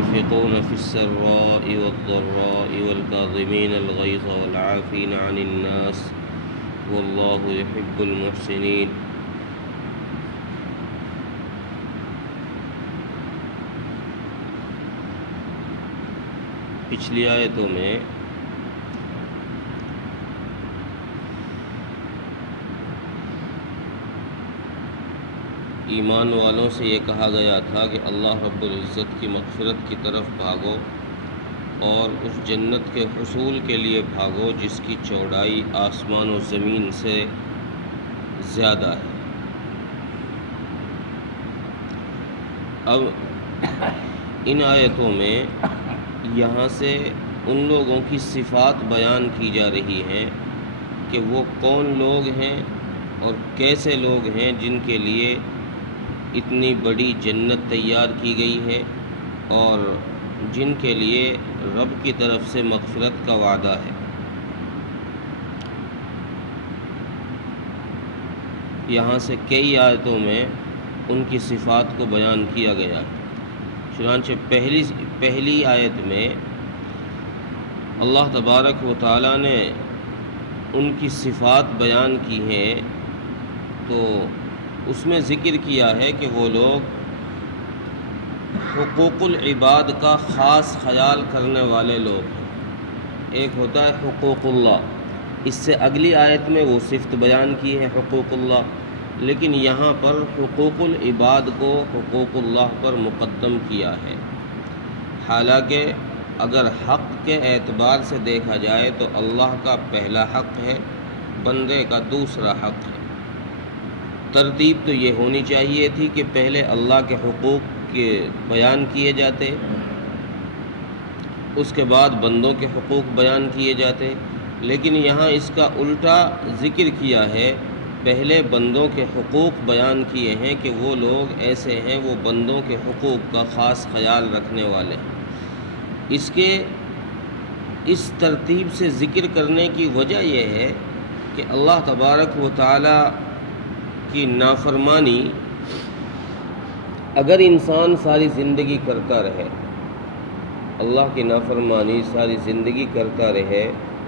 ينفقون في السراء والضراء والكاظمين الغيظ والعافين عن الناس والله يحب المحسنين۔ پچھلی آیتوں میں ایمان والوں سے یہ کہا گیا تھا کہ اللہ رب العزت کی مغفرت کی طرف بھاگو اور اس جنت کے حصول کے لیے بھاگو جس کی چوڑائی آسمان و زمین سے زیادہ ہے۔ اب ان آیتوں میں یہاں سے ان لوگوں کی صفات بیان کی جا رہی ہیں کہ وہ کون لوگ ہیں اور کیسے لوگ ہیں جن کے لیے اتنی بڑی جنت تیار کی گئی ہے اور جن کے لیے رب کی طرف سے مغفرت کا وعدہ ہے۔ یہاں سے کئی آیتوں میں ان کی صفات کو بیان کیا گیا ہے۔ چنانچہ پہلی آیت میں اللہ تبارک و تعالیٰ نے ان کی صفات بیان کی ہیں تو اس میں ذکر کیا ہے کہ وہ لوگ حقوق العباد کا خاص خیال کرنے والے لوگ ہیں۔ ایک ہوتا ہے حقوق اللہ، اس سے اگلی آیت میں وہ صفت بیان کی ہے حقوق اللہ، لیکن یہاں پر حقوق العباد کو حقوق اللہ پر مقدم کیا ہے۔ حالانکہ اگر حق کے اعتبار سے دیکھا جائے تو اللہ کا پہلا حق ہے، بندے کا دوسرا حق ہے۔ ترتیب تو یہ ہونی چاہیے تھی کہ پہلے اللہ کے حقوق کے بیان کیے جاتے، اس کے بعد بندوں کے حقوق بیان کیے جاتے، لیکن یہاں اس کا الٹا ذکر کیا ہے۔ پہلے بندوں کے حقوق بیان کیے ہیں کہ وہ لوگ ایسے ہیں، وہ بندوں کے حقوق کا خاص خیال رکھنے والے ہیں۔ اس ترتیب سے ذکر کرنے کی وجہ یہ ہے کہ اللہ تبارک و تعالی کی نافرمانی اگر انسان ساری زندگی کرتا رہے، اللہ کی نافرمانی ساری زندگی کرتا رہے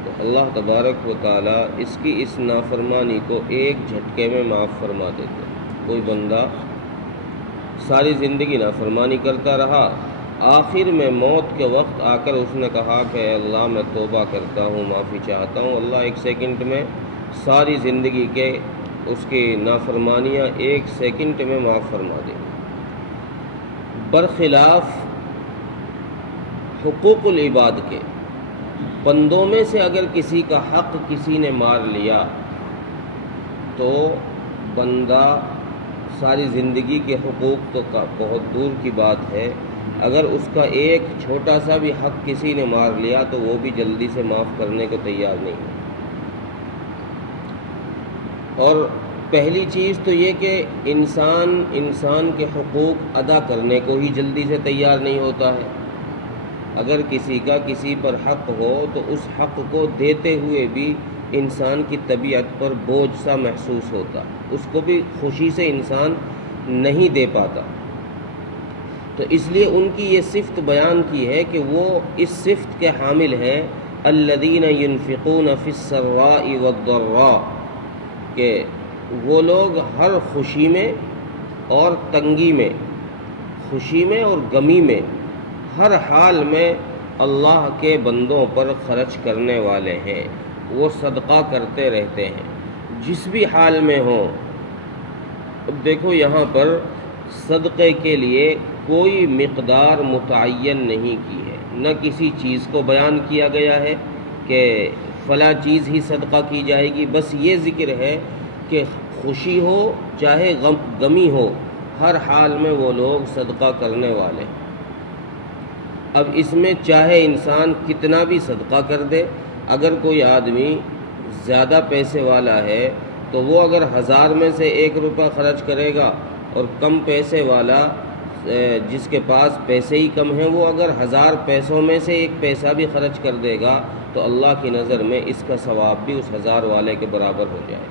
تو اللہ تبارک و تعالی اس کی اس نافرمانی کو ایک جھٹکے میں معاف فرما دیتے۔ کوئی بندہ ساری زندگی نافرمانی کرتا رہا، آخر میں موت کے وقت آ کر اس نے کہا کہ اے اللہ میں توبہ کرتا ہوں، معافی چاہتا ہوں، اللہ ایک سیکنڈ میں ساری زندگی کے اس کی نافرمانیاں ایک سیکنڈ میں معاف فرما دیں۔ برخلاف حقوق العباد کے، بندوں میں سے اگر کسی کا حق کسی نے مار لیا تو بندہ ساری زندگی کے حقوق تو بہت دور کی بات ہے، اگر اس کا ایک چھوٹا سا بھی حق کسی نے مار لیا تو وہ بھی جلدی سے معاف کرنے کو تیار نہیں ہے۔ اور پہلی چیز تو یہ کہ انسان کے حقوق ادا کرنے کو ہی جلدی سے تیار نہیں ہوتا ہے۔ اگر کسی کا کسی پر حق ہو تو اس حق کو دیتے ہوئے بھی انسان کی طبیعت پر بوجھ سا محسوس ہوتا، اس کو بھی خوشی سے انسان نہیں دے پاتا۔ تو اس لیے ان کی یہ صفت بیان کی ہے کہ وہ اس صفت کے حامل ہیں، الذین ينفقون فی السراء والضراء، کہ وہ لوگ ہر خوشی میں اور تنگی میں، خوشی میں اور غمی میں، ہر حال میں اللہ کے بندوں پر خرچ کرنے والے ہیں، وہ صدقہ کرتے رہتے ہیں جس بھی حال میں ہوں۔ اب دیکھو یہاں پر صدقے کے لیے کوئی مقدار متعین نہیں کی ہے، نہ کسی چیز کو بیان کیا گیا ہے کہ فلاں چیز ہی صدقہ کی جائے گی، بس یہ ذکر ہے کہ خوشی ہو چاہے غمی ہو، ہر حال میں وہ لوگ صدقہ کرنے والے ہیں۔ اب اس میں چاہے انسان کتنا بھی صدقہ کر دے، اگر کوئی آدمی زیادہ پیسے والا ہے تو وہ اگر 1000 میں سے 1 روپیہ خرچ کرے گا، اور کم پیسے والا جس کے پاس پیسے ہی کم ہیں وہ اگر 1000 پیسوں میں سے 1 پیسہ بھی خرچ کر دے گا تو اللہ کی نظر میں اس کا ثواب بھی اس 1000 والے کے برابر ہو جائے۔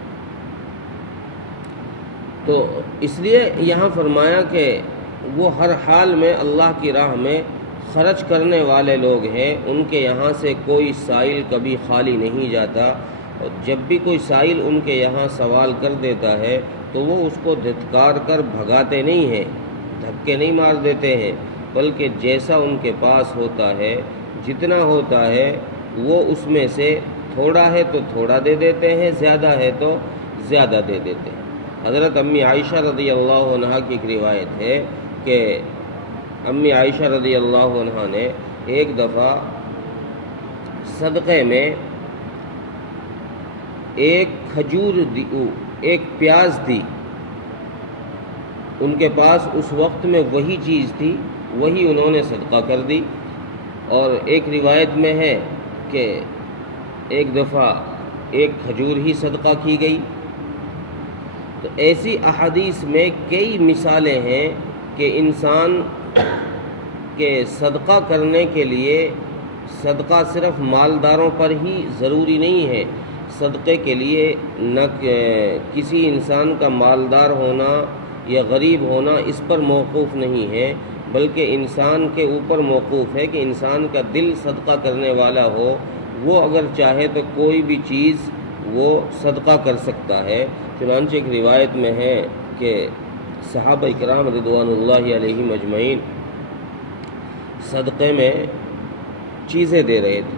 تو اس لیے یہاں فرمایا کہ وہ ہر حال میں اللہ کی راہ میں خرچ کرنے والے لوگ ہیں ان کے یہاں سے کوئی سائل کبھی خالی نہیں جاتا، اور جب بھی کوئی سائل ان کے یہاں سوال کر دیتا ہے تو وہ اس کو دھتکار کر بھگاتے نہیں ہیں، دھکے نہیں مار دیتے ہیں، بلکہ جیسا ان کے پاس ہوتا ہے، جتنا ہوتا ہے وہ اس میں سے تھوڑا ہے تو تھوڑا دے دیتے ہیں، زیادہ ہے تو زیادہ دے دیتے ہیں۔ حضرت امی عائشہ رضی اللہ عنہا کی ایک روایت ہے کہ امی عائشہ رضی اللہ عنہا نے ایک دفعہ صدقے میں ایک کھجور دی، ایک پیاز دی، ان کے پاس اس وقت میں وہی چیز تھی، وہی انہوں نے صدقہ کر دی۔ اور ایک روایت میں ہے کہ ایک دفعہ ایک کھجور ہی صدقہ کی گئی۔ تو ایسی احادیث میں کئی مثالیں ہیں کہ انسان کے صدقہ کرنے کے لیے صدقہ صرف مالداروں پر ہی ضروری نہیں ہے، صدقے کے لیے نہ کسی انسان کا مالدار ہونا یا غریب ہونا اس پر موقوف نہیں ہے، بلکہ انسان کے اوپر موقوف ہے کہ انسان کا دل صدقہ کرنے والا ہو، وہ اگر چاہے تو کوئی بھی چیز وہ صدقہ کر سکتا ہے۔ چنانچہ ایک روایت میں ہے کہ صحابہ کرام رضوان اللہ علیہم اجمعین صدقے میں چیزیں دے رہے تھے،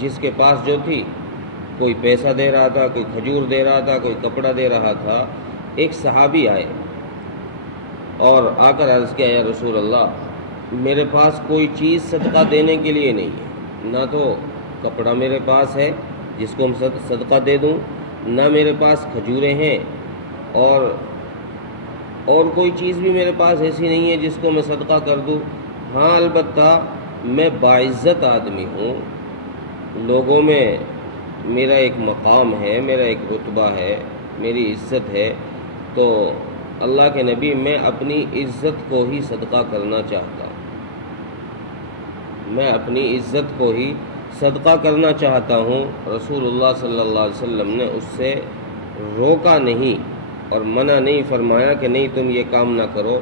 جس کے پاس جو تھی، کوئی پیسہ دے رہا تھا، کوئی کھجور دے رہا تھا، کوئی کپڑا دے رہا تھا۔ ایک صحابی آئے اور آ کر عرض کیا، یا رسول اللہ، میرے پاس کوئی چیز صدقہ دینے کے لیے نہیں ہے، نہ تو کپڑا میرے پاس ہے جس کو ہم صدقہ دے دوں، نہ میرے پاس کھجوریں ہیں، اور کوئی چیز بھی میرے پاس ایسی نہیں ہے جس کو میں صدقہ کر دوں۔ ہاں البتہ میں باعزت آدمی ہوں، لوگوں میں میرا ایک مقام ہے، میرا ایک رتبہ ہے، میری عزت ہے، تو اللہ کے نبی میں اپنی عزت کو ہی صدقہ کرنا چاہتا ہوں، میں اپنی عزت کو ہی صدقہ کرنا چاہتا ہوں۔ رسول اللہ صلی اللہ علیہ وسلم نے اس سے روکا نہیں اور منع نہیں فرمایا کہ نہیں تم یہ کام نہ کرو۔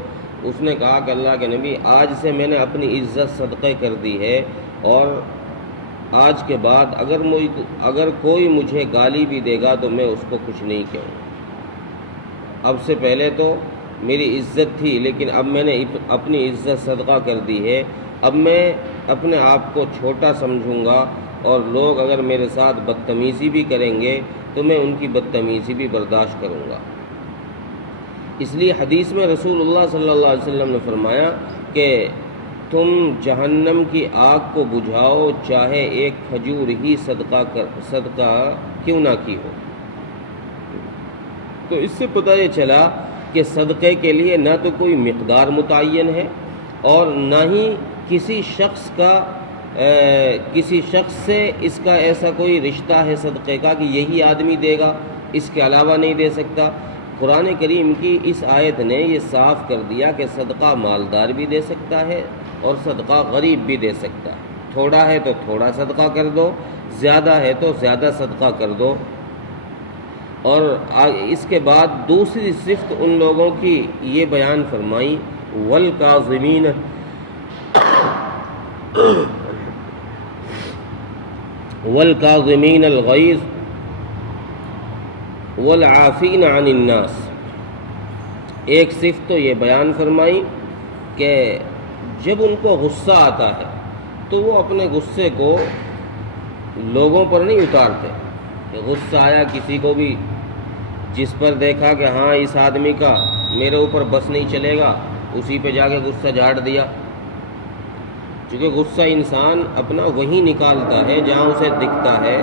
اس نے کہا کہ اللہ کے نبی، آج سے میں نے اپنی عزت صدقے کر دی ہے، اور آج کے بعد اگر کوئی مجھے گالی بھی دے گا تو میں اس کو کچھ نہیں کہوں۔ اب سے پہلے تو میری عزت تھی، لیکن اب میں نے اپنی عزت صدقہ کر دی ہے، اب میں اپنے آپ کو چھوٹا سمجھوں گا، اور لوگ اگر میرے ساتھ بدتمیزی بھی کریں گے تو میں ان کی بدتمیزی بھی برداشت کروں گا۔ اس لیے حدیث میں رسول اللہ صلی اللہ علیہ وسلم نے فرمایا کہ تم جہنم کی آگ کو بجھاؤ، چاہے ایک کھجور ہی صدقہ کیوں نہ کی ہو۔ تو اس سے پتہ یہ چلا کہ صدقے کے لیے نہ تو کوئی مقدار متعین ہے، اور نہ ہی کسی شخص سے اس کا ایسا کوئی رشتہ ہے صدقے کا کہ یہی آدمی دے گا، اس کے علاوہ نہیں دے سکتا۔ قرآن کریم کی اس آیت نے یہ صاف کر دیا کہ صدقہ مالدار بھی دے سکتا ہے اور صدقہ غریب بھی دے سکتا ہے، تھوڑا ہے تو تھوڑا صدقہ کر دو، زیادہ ہے تو زیادہ صدقہ کر دو۔ اور اس کے بعد دوسری صفت ان لوگوں کی یہ بیان فرمائی، والکاظمین الغیظ والعافین عن الناس۔ ایک صفت تو یہ بیان فرمائی کہ جب ان کو غصہ آتا ہے تو وہ اپنے غصے کو لوگوں پر نہیں اتارتے، کہ غصہ آیا کسی کو بھی، جس پر دیکھا کہ ہاں اس آدمی کا میرے اوپر بس نہیں چلے گا، اسی پہ جا کے غصہ جھاڑ دیا۔ چونکہ غصہ انسان اپنا وہی نکالتا ہے جہاں اسے دکھتا ہے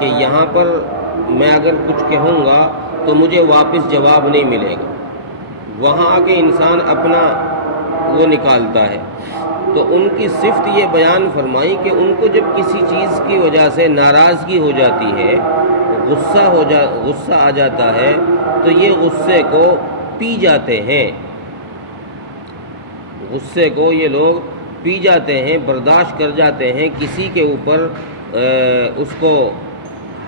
کہ یہاں پر میں اگر کچھ کہوں گا تو مجھے واپس جواب نہیں ملے گا، وہاں آ کے انسان اپنا وہ نکالتا ہے۔ تو ان کی صفت یہ بیان فرمائی کہ ان کو جب کسی چیز کی وجہ سے ناراضگی ہو جاتی ہے، غصہ آ جاتا ہے، تو یہ غصے کو پی جاتے ہیں، غصے کو یہ لوگ پی جاتے ہیں، برداشت کر جاتے ہیں، کسی کے اوپر اس کو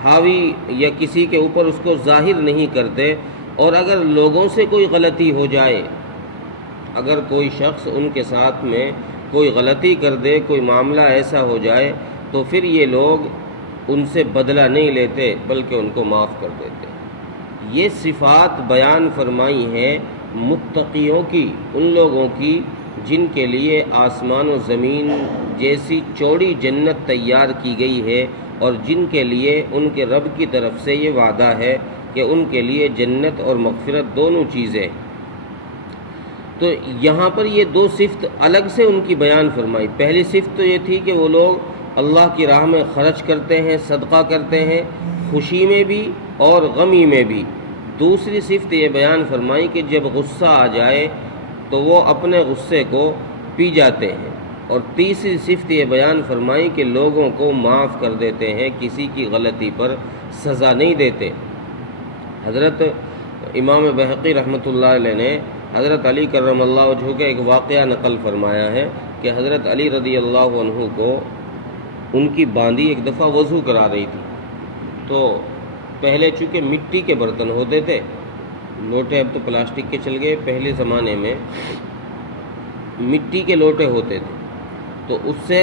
حاوی یا کسی کے اوپر اس کو ظاہر نہیں کرتے۔ اور اگر لوگوں سے کوئی غلطی ہو جائے، اگر کوئی شخص ان کے ساتھ میں کوئی غلطی کر دے، کوئی معاملہ ایسا ہو جائے تو پھر یہ لوگ ان سے بدلہ نہیں لیتے بلکہ ان کو معاف کر دیتے۔ یہ صفات بیان فرمائی ہیں متقیوں کی، ان لوگوں کی جن کے لیے آسمان و زمین جیسی چوڑی جنت تیار کی گئی ہے، اور جن کے لیے ان کے رب کی طرف سے یہ وعدہ ہے کہ ان کے لیے جنت اور مغفرت دونوں چیزیں۔ تو یہاں پر یہ دو صفت الگ سے ان کی بیان فرمائی۔ پہلی صفت تو یہ تھی کہ وہ لوگ اللہ کی راہ میں خرچ کرتے ہیں، صدقہ کرتے ہیں، خوشی میں بھی اور غمی میں بھی۔ دوسری صفت یہ بیان فرمائی کہ جب غصہ آ جائے تو وہ اپنے غصے کو پی جاتے ہیں۔ اور تیسری صفت یہ بیان فرمائی کہ لوگوں کو معاف کر دیتے ہیں، کسی کی غلطی پر سزا نہیں دیتے۔ حضرت امام بہقی رحمۃ اللہ علیہ نے حضرت علی کرم اللہ وجہہ کا ایک واقعہ نقل فرمایا ہے کہ حضرت علی رضی اللہ عنہ کو ان کی باندی ایک دفعہ وضو کرا رہی تھی، تو پہلے چونکہ مٹی کے برتن ہوتے تھے، لوٹے اب تو پلاسٹک کے چل گئے، پہلے زمانے میں مٹی کے لوٹے ہوتے تھے، تو اس سے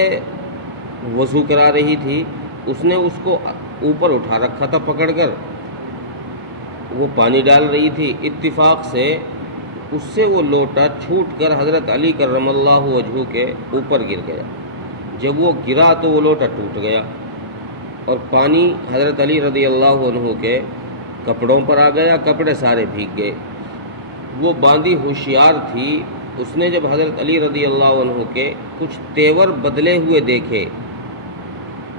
وضو کرا رہی تھی۔ اس نے اس کو اوپر اٹھا رکھا تھا پکڑ کر، وہ پانی ڈال رہی تھی، اتفاق سے اس سے وہ لوٹا چھوٹ کر حضرت علی کرم اللہ وجہہ کے اوپر گر گیا۔ جب وہ گرا تو وہ لوٹا ٹوٹ گیا اور پانی حضرت علی رضی اللہ عنہ کے کپڑوں پر آ گیا، کپڑے سارے بھیگ گئے۔ وہ باندی ہوشیار تھی، اس نے جب حضرت علی رضی اللہ عنہ کے کچھ تیور بدلے ہوئے دیکھے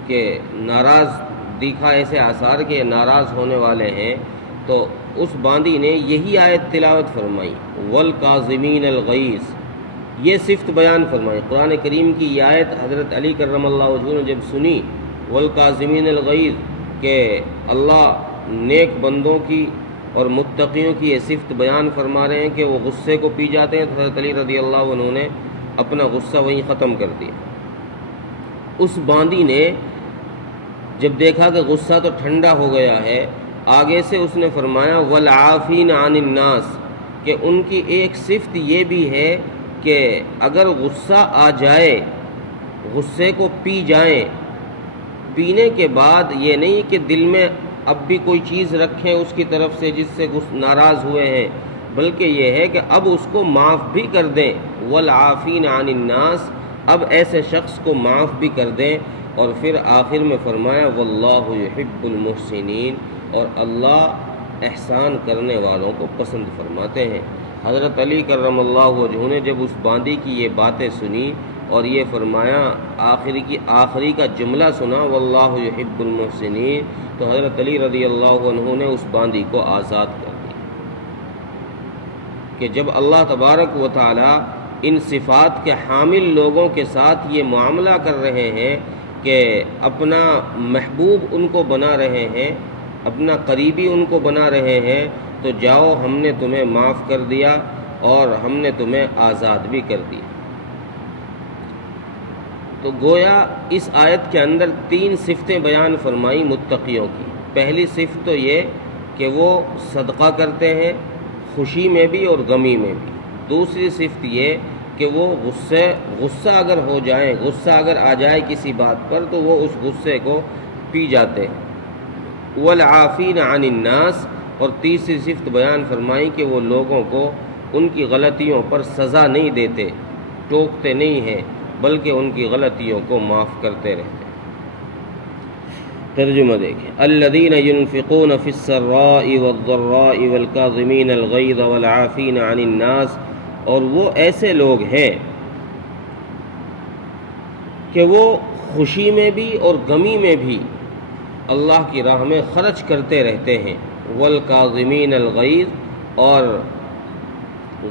کہ ناراض دکھا، ایسے آثار کہ ناراض ہونے والے ہیں، تو اس باندی نے یہی آیت تلاوت فرمائی، وَالْقَاظِمِينَ الْغَيْظَ، یہ صفت بیان فرمائی۔ قرآن کریم کی یہ آیت حضرت علی کرم اللہ وجہہ نے جب سنی، وَالْقَاظِمِينَ الْغَيْظَ، کہ اللہ نیک بندوں کی اور متقیوں کی یہ صفت بیان فرما رہے ہیں کہ وہ غصے کو پی جاتے ہیں، تو حضرت علی رضی اللہ عنہ نے اپنا غصہ وہیں ختم کر دیا۔ اس باندی نے جب دیکھا کہ غصہ تو ٹھنڈا ہو گیا ہے، آگے سے اس نے فرمایا وَالْعَافِينَ عَنِ النَّاسِ، کہ ان کی ایک صفت یہ بھی ہے کہ اگر غصہ آ جائے، غصے کو پی جائیں، پینے کے بعد یہ نہیں کہ دل میں اب بھی کوئی چیز رکھیں اس کی طرف سے جس سے ناراض ہوئے ہیں، بلکہ یہ ہے کہ اب اس کو معاف بھی کر دیں۔ وَالْعَافِينَ عَنِ النَّاسِ، اب ایسے شخص کو معاف بھی کر دیں۔ اور پھر آخر میں فرمایا وَاللَّهُ يُحِبُّ الْمُحْسِنِينَ، اور اللہ احسان کرنے والوں کو پسند فرماتے ہیں۔ حضرت علی کرم اللہ وجہہ نے جب اس باندی کی یہ باتیں سنی اور یہ فرمایا، آخری کا جملہ سنا وَاللَّهُ يُحِبُّ الْمُحْسِنِينَ، تو حضرت علی رضی اللہ عنہ نے اس باندی کو آزاد کر دیا کہ جب اللہ تبارک و تعالی ان صفات کے حامل لوگوں کے ساتھ یہ معاملہ کر رہے ہیں کہ اپنا محبوب ان کو بنا رہے ہیں، اپنا قریبی ان کو بنا رہے ہیں، تو جاؤ ہم نے تمہیں معاف کر دیا اور ہم نے تمہیں آزاد بھی کر دیا۔ تو گویا اس آیت کے اندر تین صفتیں بیان فرمائی متقیوں کی۔ پہلی صفت تو یہ کہ وہ صدقہ کرتے ہیں، خوشی میں بھی اور غمی میں بھی۔ دوسری صفت یہ کہ وہ غصہ اگر ہو جائے، غصہ اگر آ جائے کسی بات پر تو وہ اس غصے کو پی جاتے ہیں۔ وَالْعَافِينَ عَنِ النَّاسِ، اور تیسری صفت بیان فرمائی کہ وہ لوگوں کو ان کی غلطیوں پر سزا نہیں دیتے، ٹوکتے نہیں ہیں، بلکہ ان کی غلطیوں کو معاف کرتے رہتے ہیں۔ ترجمہ دیکھیں، الذین ينفقون فی السراء والضراء والکاظمین الغیظ والعافین عن الناس، اور وہ ایسے لوگ ہیں کہ وہ خوشی میں بھی اور غمی میں بھی اللہ کی راہ میں خرچ کرتے رہتے ہیں۔ والکاظمین الغیظ، اور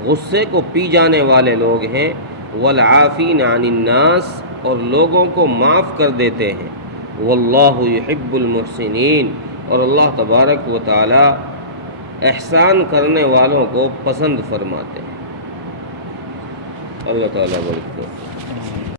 غصے کو پی جانے والے لوگ ہیں۔ والعافین عن الناس، اور لوگوں کو معاف کر دیتے ہیں۔ واللہ یحب المحسنین، اور اللہ تبارک و تعالی احسان کرنے والوں کو پسند فرماتے ہیں۔ اللہ تعالیٰ برکت